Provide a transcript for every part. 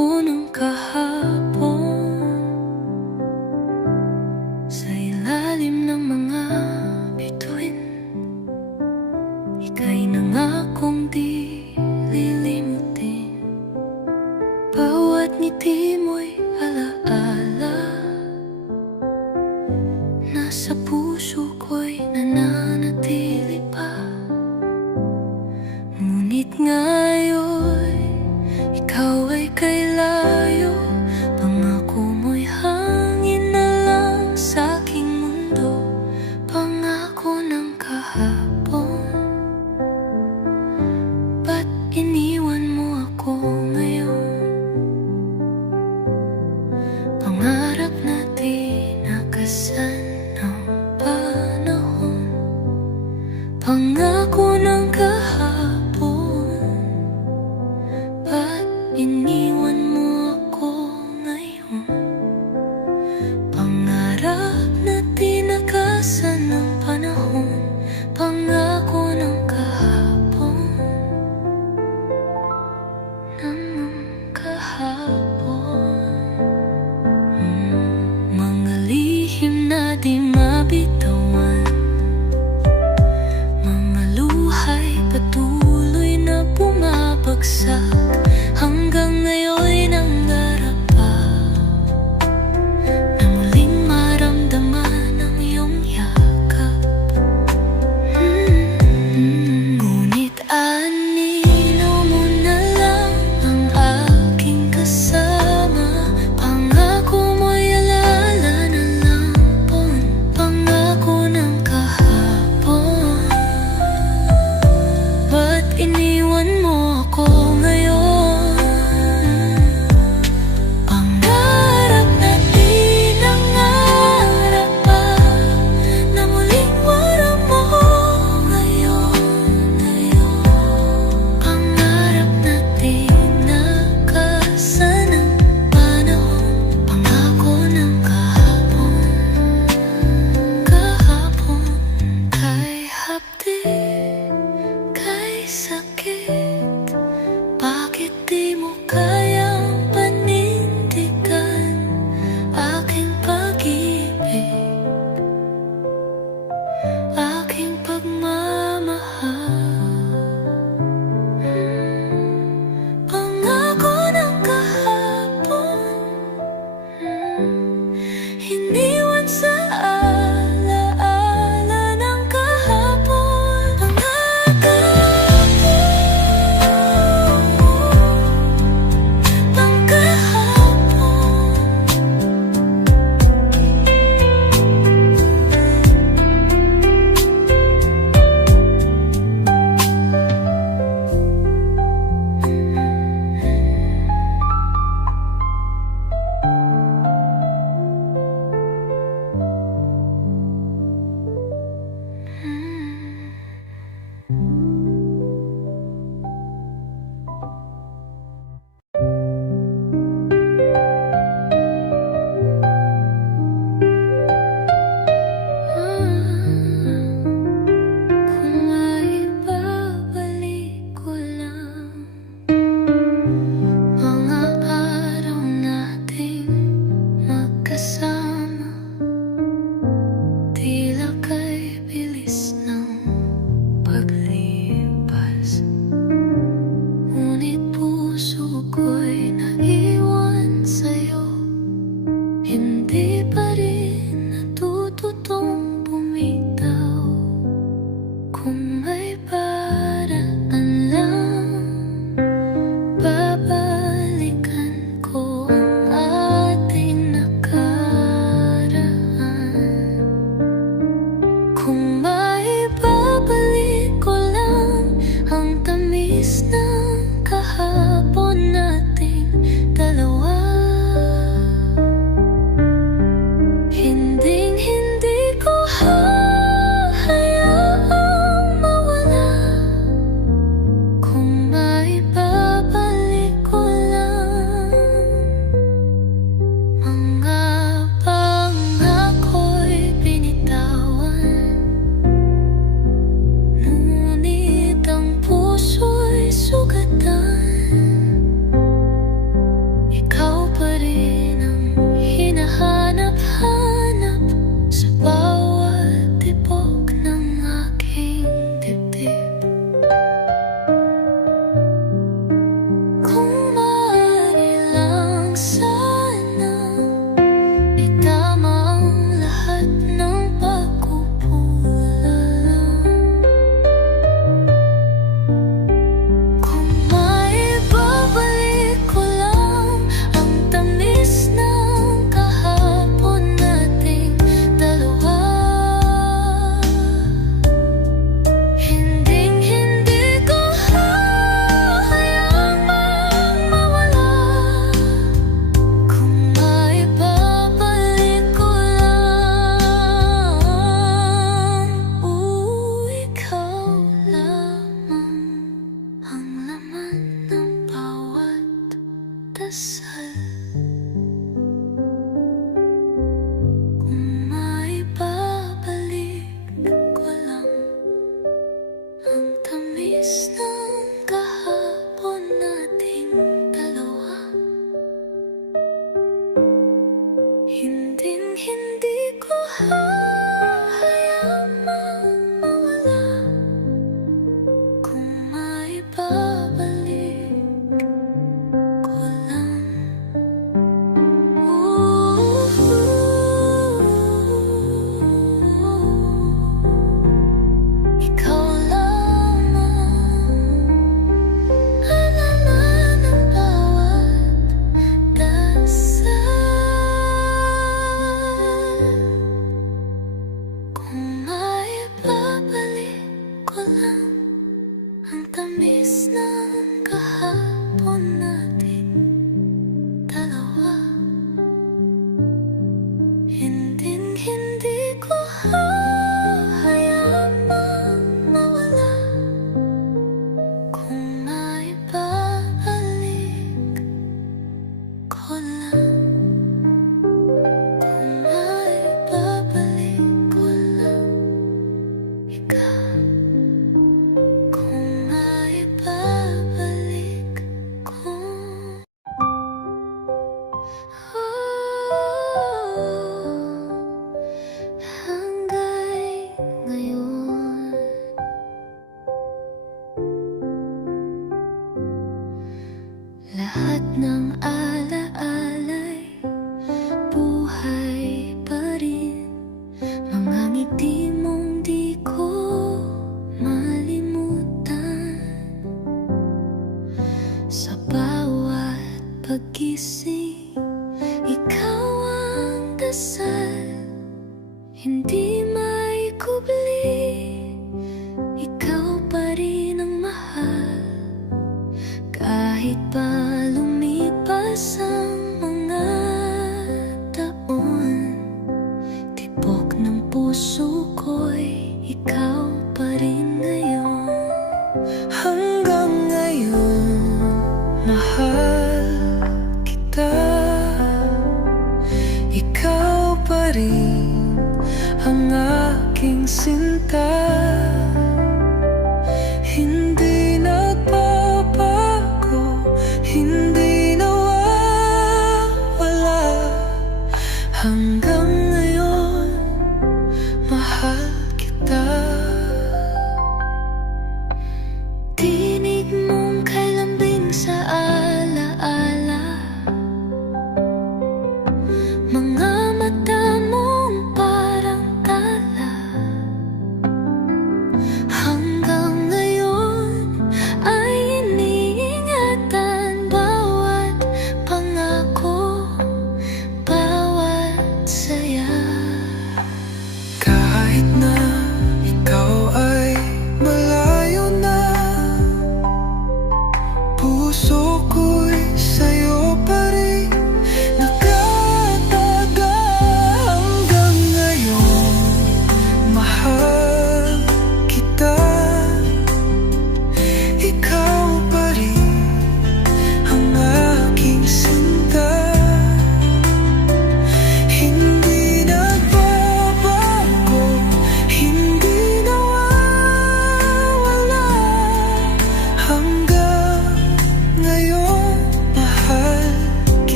Pangako ng kahapon sa ilalim ng mga bituin, ika'y nangakong di lilimutin. Bawat ngiti mo'y alaala, nasa puso ko'y nananatili pa. Ngunit ngayon ikaw ay kay layo, pangako mo'y hangin na lang sa aking mundo. Pangako ng kahapon, ba't iniwan mo ako ngayon? Pangarap natin nakasan ng panahon. Pangako ng kahapon, iniwan mo ako ngayon. Pangarap na tinakasan ng panahon. Pangako ng kahapon, Mga lihim na di mabitawan, mga luhay patuloy na bumabagsak. Hanggang ngayon'y nangarap pa na muling maramdaman ang iyong yakap. Ngunit anino mo na lang ang aking kasama. Pangako mo'y alala na lampon. dasal. Kung maibabalik ko lang ang tamis ng kahapon nating dalawa, hindi ko hahayaang mawala. Kung maibabalik ko lang. Ikaw lamang ang laman ng bawat dasal. Kung maibabalik ko lang ang tamis ng kahapon nating dalawa, hindi ko hahayaang mawala. Kung maibabalik ko lang. Kung maibabalik ko lang ikaw. Kung maibabalik ko. Hanggang ngayon, lahat ng alaala'y buhay pa rin. Mga ngiti mong di ko malimutan. Sa bawat paggising, ikaw ang dasal. Hindi maikubli, ikaw pa rin ang mahal. Kahit pa lumipas ang mga taon, tibok ng puso ko'y ikaw pa rin ngayon. Hanggang ngayon, mahal kita. Ikaw pa rin ang aking sinta. Hindi nagbabago, hindi nawawala. Hanggang ngayon, mahal kita. Tinig mong kay lambing sa alaala, mga mata mong parang tala.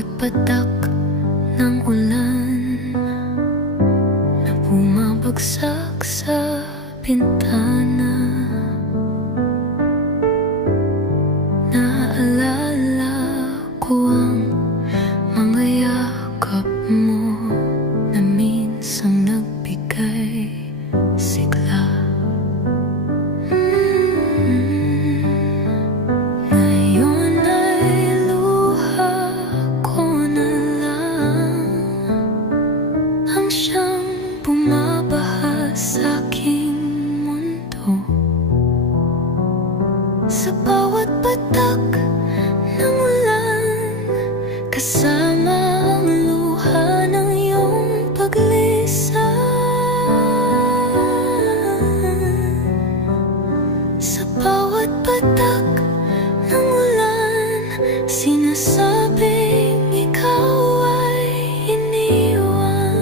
bawat patak ng ulan na bumabagsak sa bintana. Naalala ko ang mga yakap mo na minsang nagbigay sigla. Ngayon ay luha ko na lang ang siyang bumabaha sa aking mundo. Sa bawat patak ng ulan, kasama ang luha ng iyong paglisan. Sa bawat patak ng ulan, sinasabing ikaw ay iniwan.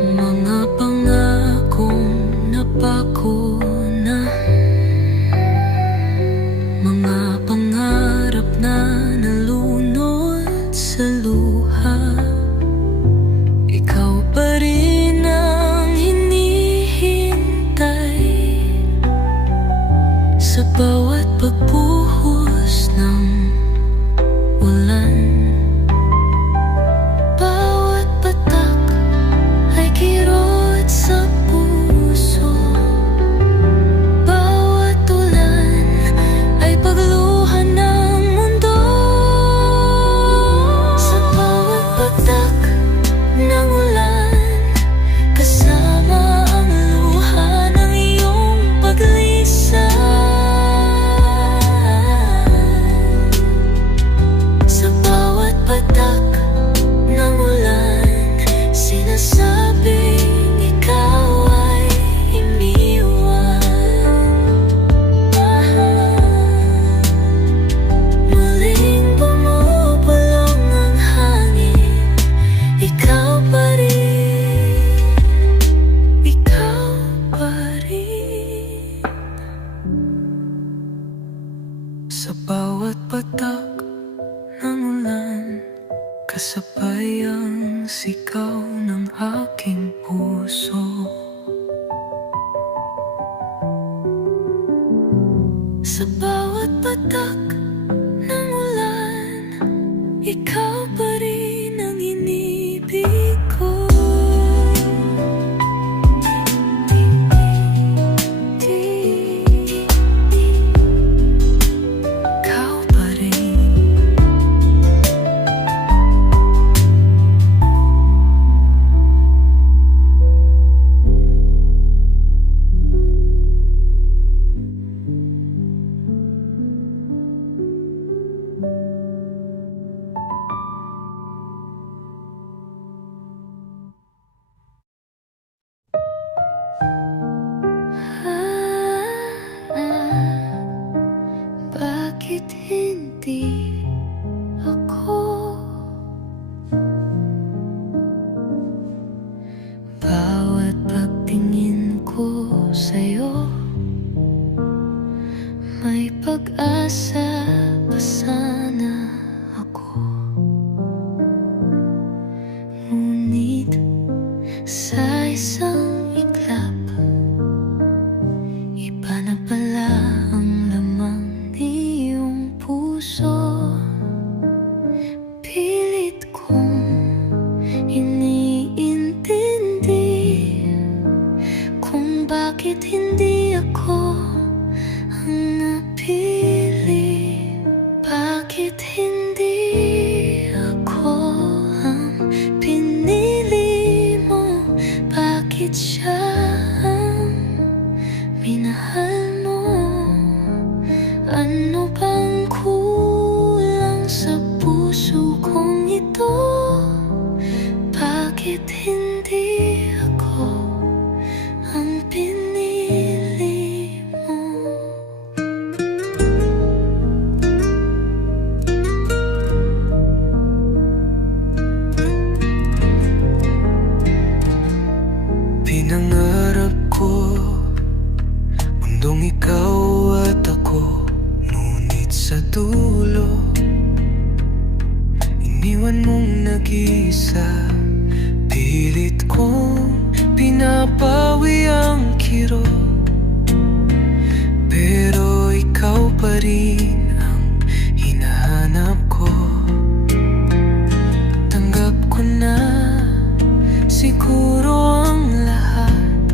Mga pangakong napako na, mga pangarap na nalunod sa luha. Ikaw pa rin ang hinihintay sa bawat pagbuhos ng ulan. Bawat patak ay kirot sa puso. Bawat ulan ay pagluha ng mundo. Sa bawat patak ng ulan, kasama ang luha ng iyong paglisan. Sa bawat patak ng ulan, sinasabing ikaw ay iniwan. Muling bumubulong ang hangin, ikaw pa rin, ikaw pa rin. Sa bawat patak ng ulan, kasabay ang sigaw ng aking puso. Sa bawat patak ng ulan, ikaw pa rin ang inibig ko. Ikaw pa rin. Bakit hindi ako? Bawat pagtingin ko sa'yo, may pag-asa pa sana ako. Ngunit sa isang iglap, iba na pala ang lamang iyong puso. Pilit kong iniintindi kung bakit hindi ako ang napili. Bakit hindi ako ang pinili mo? Bakit siya ang minahal mo? Ano bang kulang sa puso kong ito? Bakit hindi ako ang pinili mo? Pinangarap ko mundong ikaw at ako, ngunit Ngunit sa dulo, iniwan mong nag-iisa. Pilit kong pinapawi ang kirot, pero ikaw pa rin ang hinahanap ko. Tanggap ko na siguro ang lahat,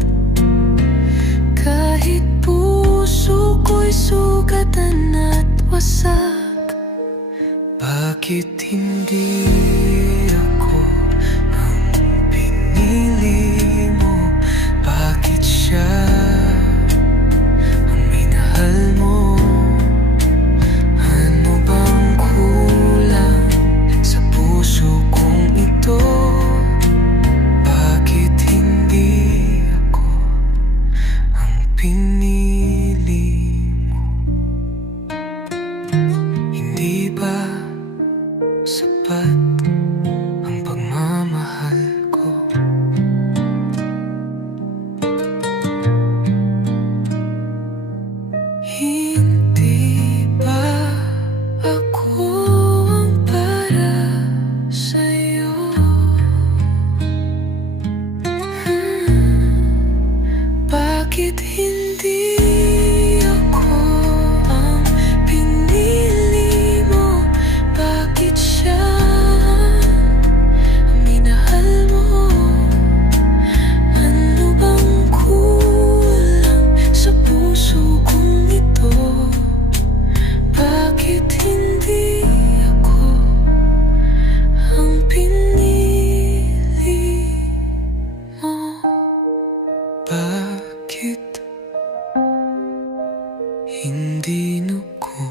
kahit puso ko'y sugatan at wasak. Bakit hindi ako ang pinili mo? Bakit siya ang minahal mo? Ano bang kulang sa puso kong ito? Bakit hindi ako ang pinili mo? Hindi ba sapat ang pagmamahal ko? Hindi ba ako ang para sa'yo? Bakit hindi ako ang pinili mo? Bakit siya ang minahal mo? Ano bang kulang sa puso kong ito? Bakit hindi ako ang pinili mo? Bakit hindi nuko?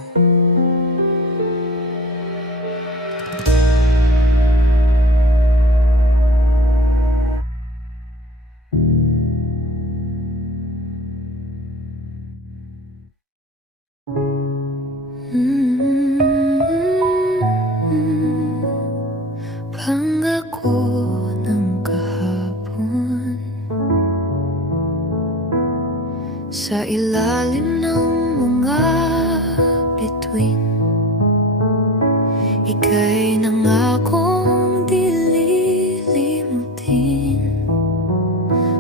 Pangako ng kahapon, sa ilalim ng mga bituin, ika'y nangakong di lilimutin.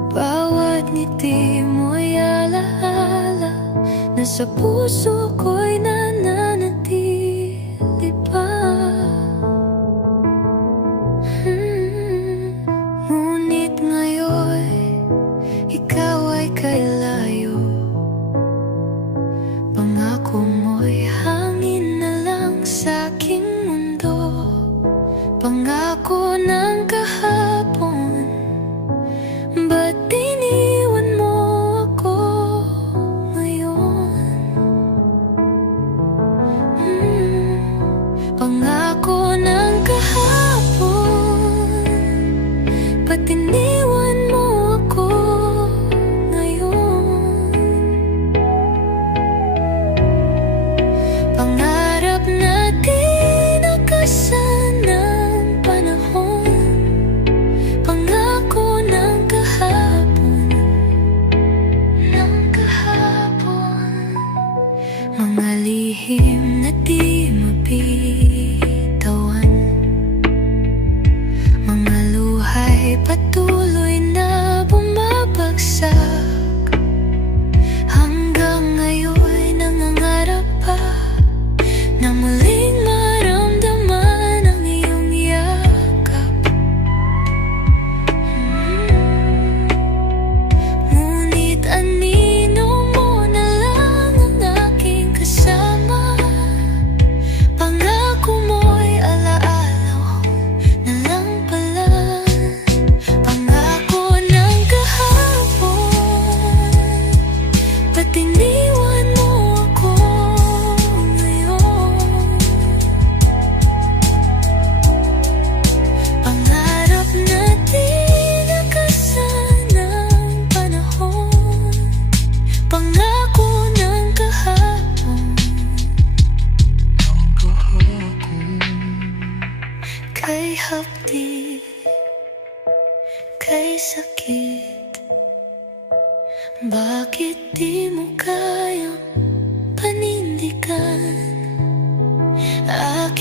Bawat ngiti mo'y alaala na sa puso ko'y nananatili pa. Ngunit ngayon, ikaw ay kay layo. Pangako mo'y hangin na lang sa aking mundo. Pangako ng kahapon, ba't iniwan mo ako ngayon? Pangako ng kahapon, ba't iniwan mo ako ngayon? Pangarap natin nakasan ng panahon. Pangako ng kahapon, mga lihim na di mabitawan, mga luhay patuloy na bumabagsak. Hanggang ngayon nangangarap pa na muling maramdaman ang iyong yakap. Ngunit anino mo na lang ang aking kasama.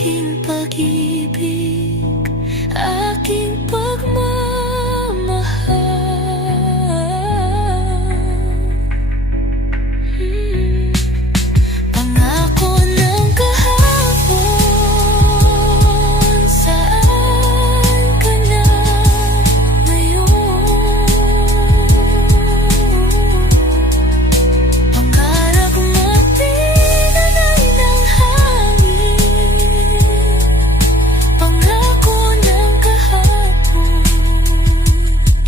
aking pag-ibig, aking pagmamahal. Pangako ng kahapon, saan ka na ngayon? Pangarap matinanay ng hangin, pangako ng kahapon,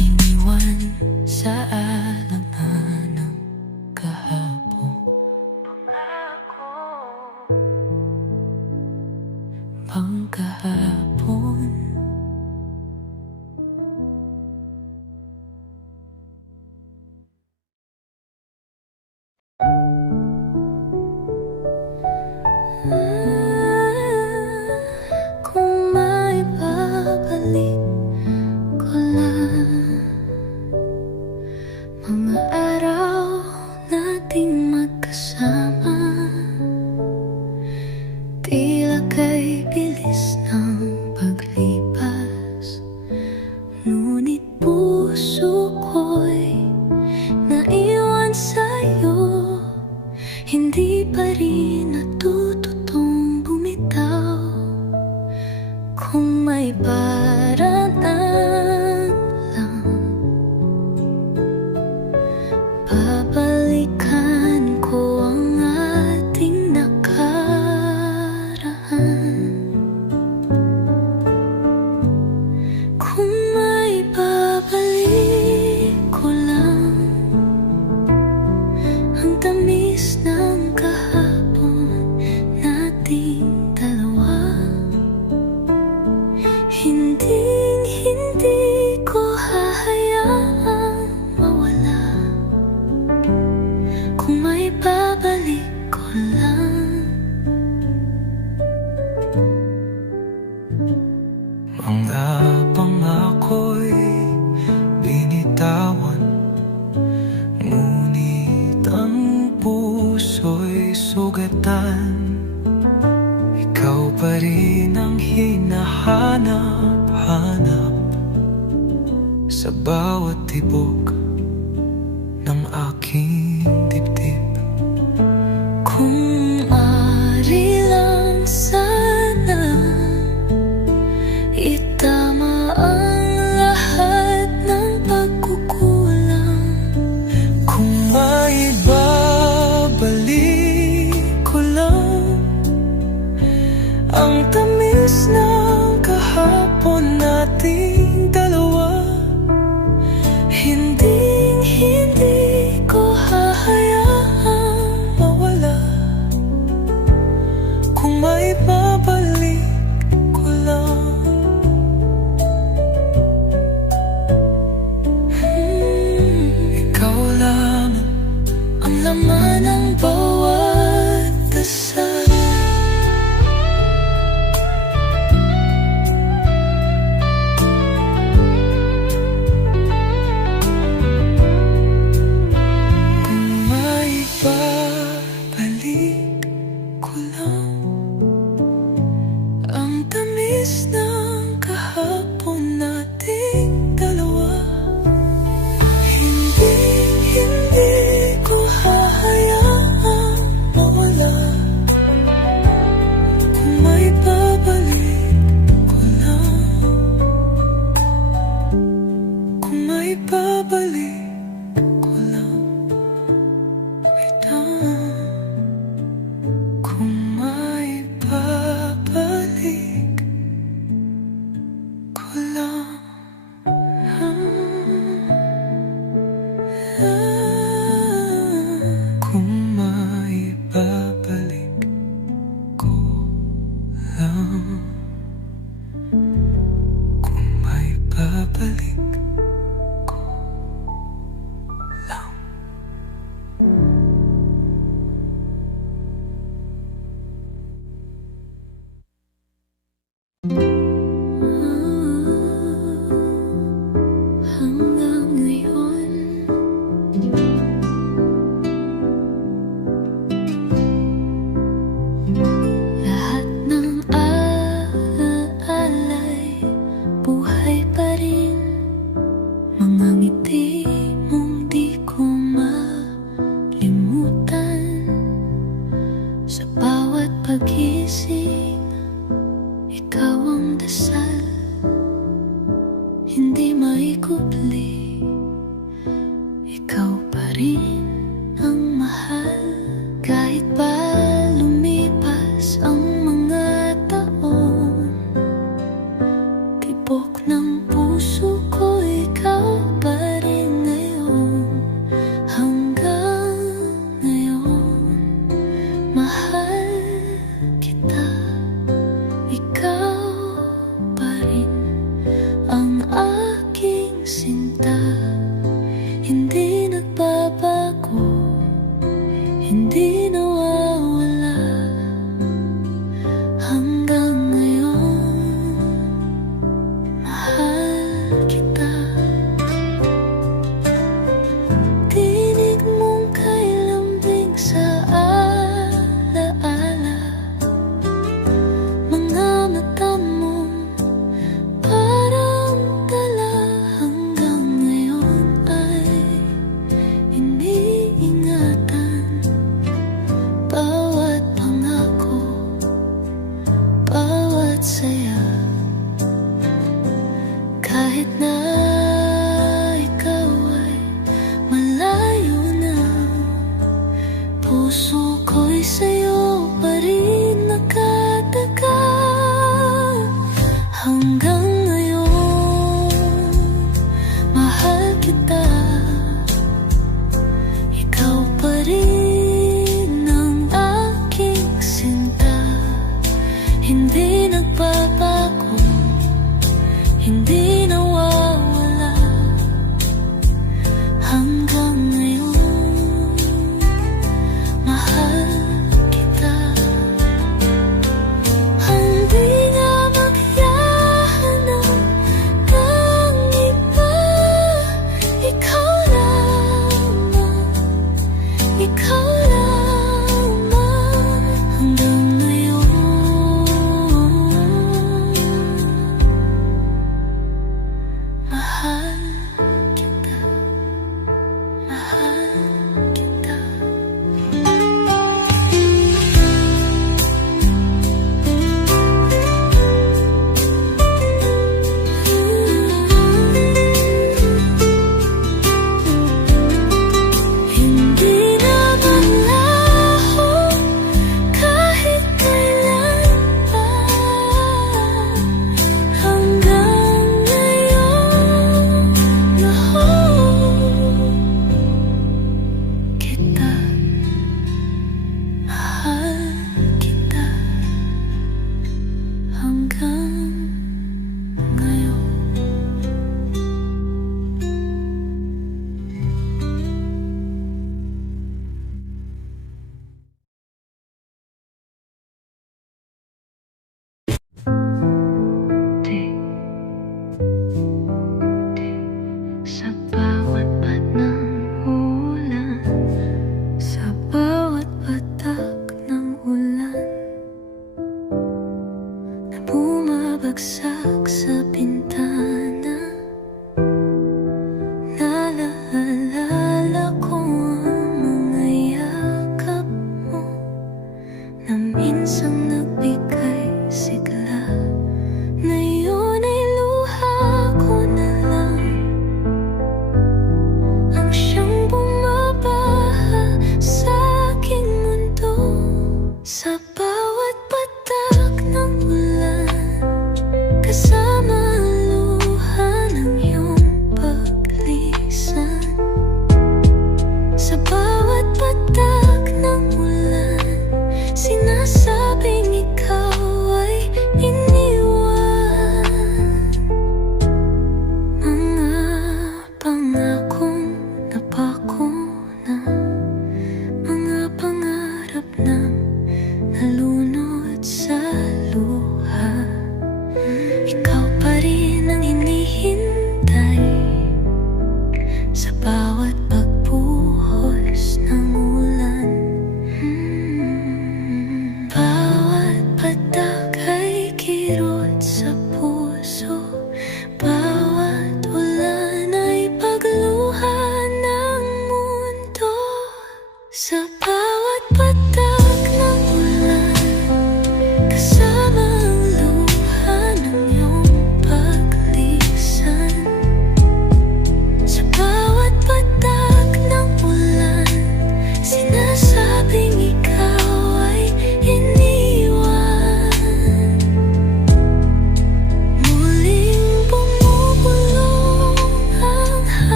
iniwan sa alanganan ng kahapon. Pangkahapon. Kung may babalik ko lang mga araw nating magkasama, tila kay bilis ng paglipas, ngunit puso ko'y naiwan sa'yo, hindi pa rin natututong bumitaw. Kung may paraan lang, babalikan ko ang ating nakaraan. Kung may babalik ko lang ang tamis ng kahapon nating dalawa, hindi ko hahayaang mawala. Kung may babalik ko lang. Mga pangako'y binitawan, ngunit ang puso'y sugatan. Ikaw pa rin ang hinahanap-hanap sa bawat tibok ng aking dibdib. Kung ari lang sana itama ang lahat ng pagkukulang. Kung maibabalik ko lang ang tamis ng kahapon nating dalawa, hindi ko hahayaang mawala. pagising, ikaw ang dasal, hindi maikubli. Ikaw pa rin ang mahal. Kahit pa lumipas ang mga taon, tibok ng puso ko, ikaw pa rin ngayon. Hanggang ngayon, mahal kita. Ikaw pa rin ang aking sinta. Hindi nagbabago, hindi nawawala. Hanggang ngayon, mahal kita. Tinig mong kay lambing sa alaala. Mga mata mo parang tala. Hanggang ngayon ay iniingatan. Bawat pangako, bawat saya. Kahit na ikaw ay malayo na, puso ko'y sa'yo pa rin nakatakan. Hanggang ngayon, mahal kita. Ikaw pa rin ang aking sinta. Hindi nagbabago, hindi nawawala. Hanggang ngayon, mahal kita.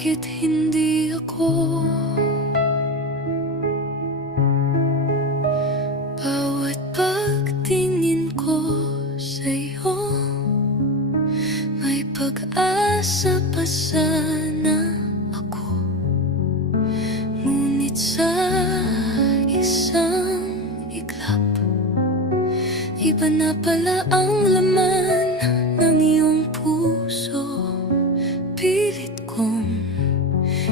Bakit hindi ako? Bawat pagtingin ko sa'yo, may pag-asa pa sana ako. Ngunit sa isang iglap, iba na pala ang laman ng iyong puso. Pilit kong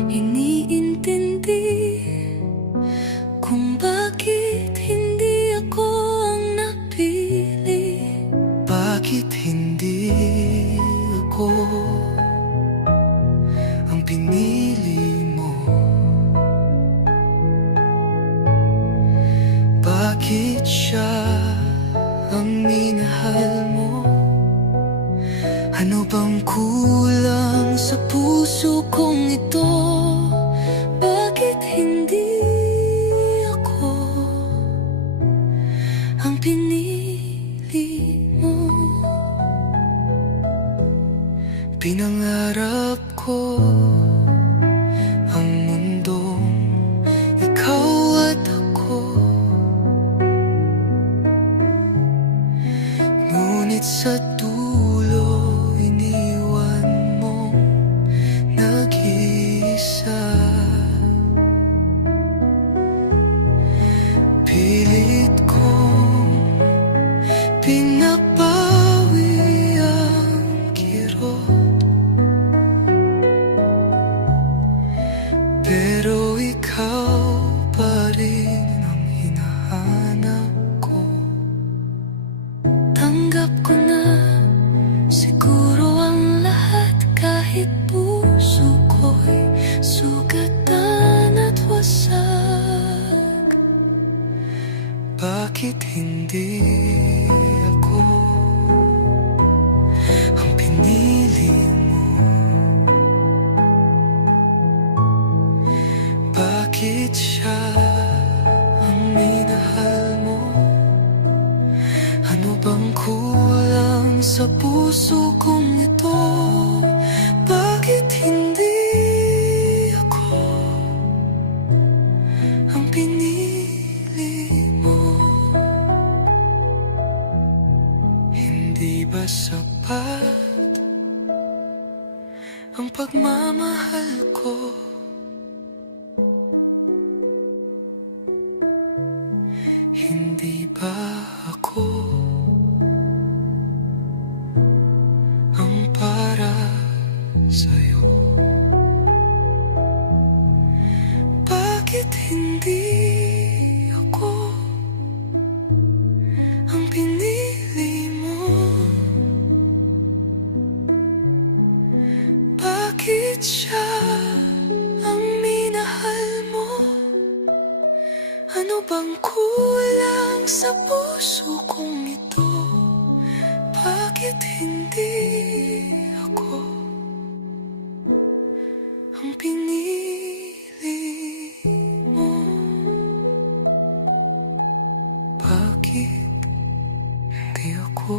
iniintindi kung bakit hindi ako ang napili. Bakit hindi ako ang pinili mo? Bakit siya ang minahal mo? Ano bang kulang sa puso kong ito? Bakit hindi ako ang pinili mo? Pinangarap ko ang mundong ikaw at ako, ngunit sa dulo iniwan mong nag-iisa. Pilit kong pinapawi ang kirot, pero ikaw pa rin ang hinahanap ko. Tanggap ko na siguro ang lahat, kahit puso ko'y sugatan at wasak. Bakit hindi ako ang pinili mo? Bakit siya ang minahal mo? Ano bang kulang sa puso kong ito? Bakit hindi ako ang pinili mo? Hindi ba sapat ang pagmamahal ko? Hindi ba ako ang para sa'yo? Bakit hindi ako ang pinili mo? Bakit siya ang minahal mo? Ano bang kulang sa puso kong ito? Bakit hindi ako ang pinili mo? Bakit hindi ako